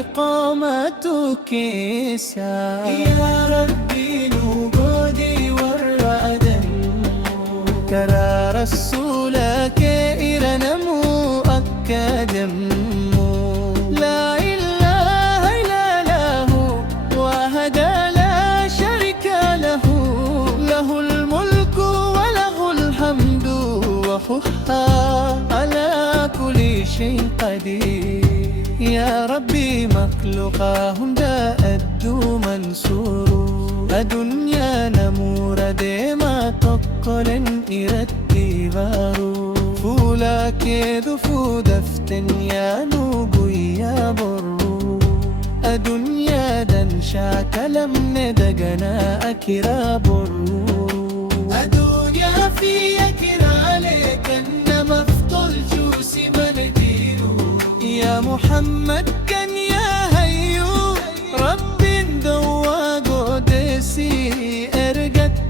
إقامتك يا ربي نوغودي والرأدم كرا رسولك إرنمو أكدم لا إله إلا له وحده لا شريك له له الملك وله الحمد وهو على كل شيء قدير يا ربي مخلوقهم دا أدو منصور الدنيا نمور ديما تقلن إردي بارو فولا كيدو فودفتن يا نوبو يا برو الدنيا دنشا كلم ندقنا أكرا برو الدنيا في أكرا عليك إنما فطل جوسي منديرو يا محمد كان يا هيو ربي دوا قدسي ارقت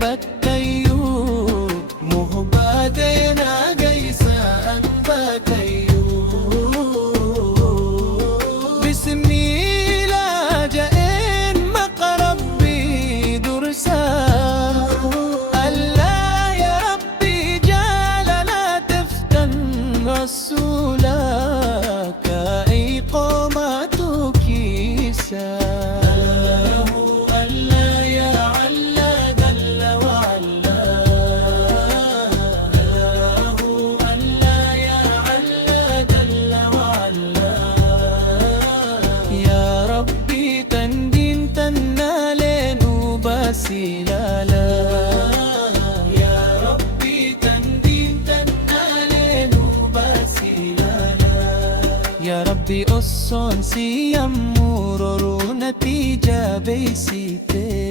بكيو مهبادنا قيسا أنبكيو بسمي لا جائن مقربي درسا ألا يا ربي جال لا تفتن رسولك إقامتك سلالا يا ربي تندين تنالينو بسلالا يا ربي أصون سيامورو نتيجة بيسيتي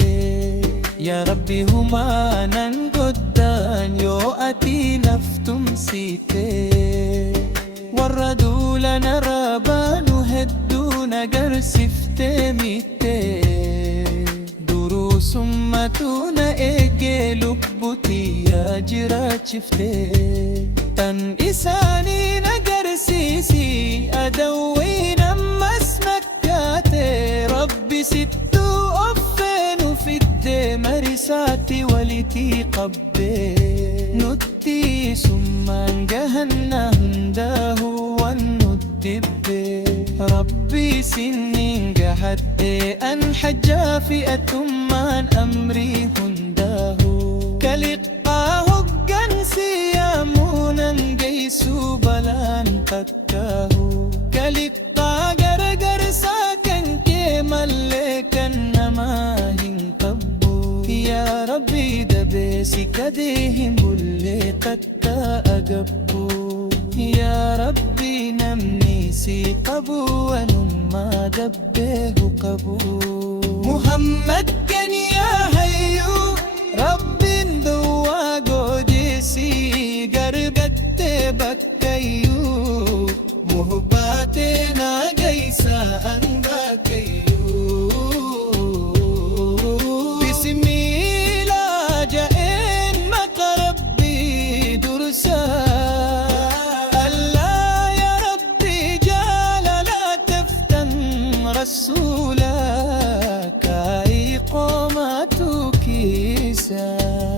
يا ربي هما ننقدان يو أتي لفتم سيتي وردوا لنا رابانو هدونا قرسفتي ميتي سمتونا إيجي لبوتي يا جرات شفتي تن إساني نقر سيسي أدوينا مسمكاتي ربي ستو أفين في الدمرساتي ولتي قبي نتي سمان جهنم هنداه والندبي ربي سنين جهد أن حجا فئة من أمري هنداه كلقاه جنسي يامونا جيسو بلان تكاه كلقا جرجر ساكن كملكا نما هنقبو يا ربي دبسي كديهم بلي قتا أقبو يا ربي نمني سي قبو ونما دبه قبو محمد كان يا هيو ربي دوا قدسي قربت بكيو مهباتنا قيسا أنبكيو بسمي لا جائن مقربي درسا ألا يا ربي جال لا تفتن رسولك إقامتك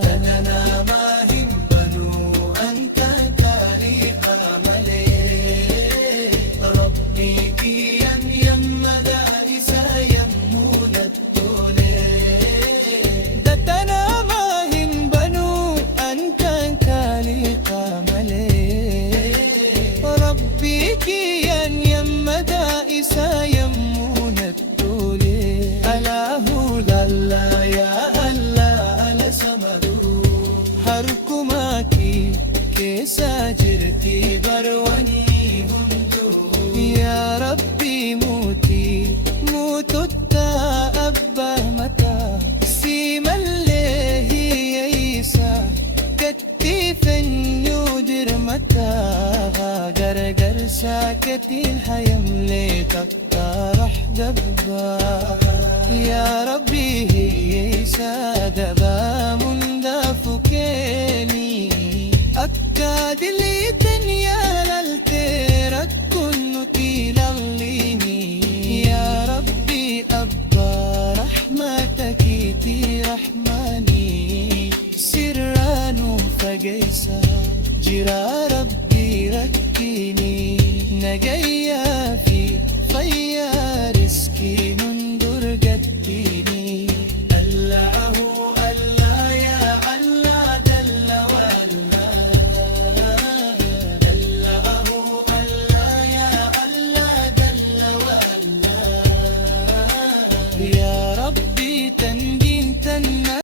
تننا ما هم بنو أنت كاليق ملي ربي كيان يمدا إسا يمود التولي دتنا ما هم بنو أنت كاليق ملي ربي كيان يمدا إسا يمود التولي أله لا يا harkumaki kesa jirti barwani hundu ya rabbi muti mututta abba mata simallehi isa كتيفن يودر متى غرقر ساكتي الحيم ليتك رح دبا يا ربي هي سادبا من دافكيني أكاد لي تنيا للتيرك كنو تيلغليني مسار جرى ربي ركيني، أنا جاي